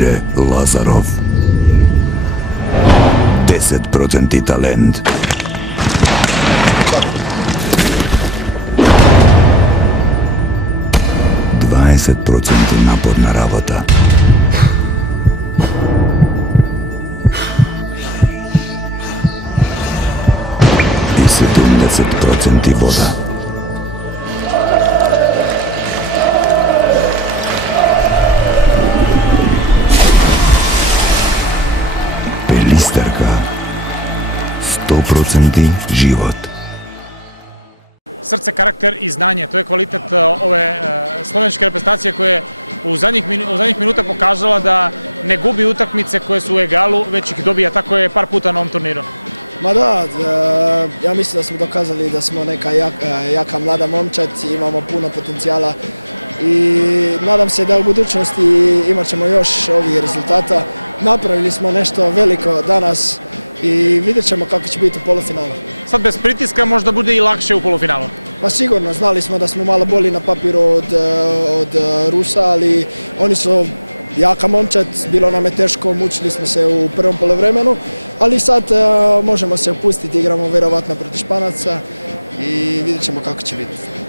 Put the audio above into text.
Mire Lazarov. 10% talent. 20% naporna работа. I 70% voda. Pelistarka. 100% život. Srce, karakter i znanje, to je kvalitet ove slovenske reprezentacije koja je u zadnjih minuta pokazala da ne gubi utakmice koje su u egalu, već ih dobija, tako je par puta na ovom turniru. Ma da, ja mislim da smo dokazali da smo neka jaka mlada momčad, imamo puno potencijala i nadam se da u budućnosti imat ćemo još ovih rezultata. Napravili smo nešto veliko danas i vidjet ćemo kako će biti u polufinalu. Sad bez pritiska možda bude i lakše u polufinalu. Pa sigurno, znali smo da smo malo bolji na papiru od Rusa, ali oni su jaka momčad, bilo nam je teško, mučili smo se u prvom poluvremenu, ali sad možemo se opustiti, igramo vjerovatno protiv Španaca i vidjet ćemo kako će biti.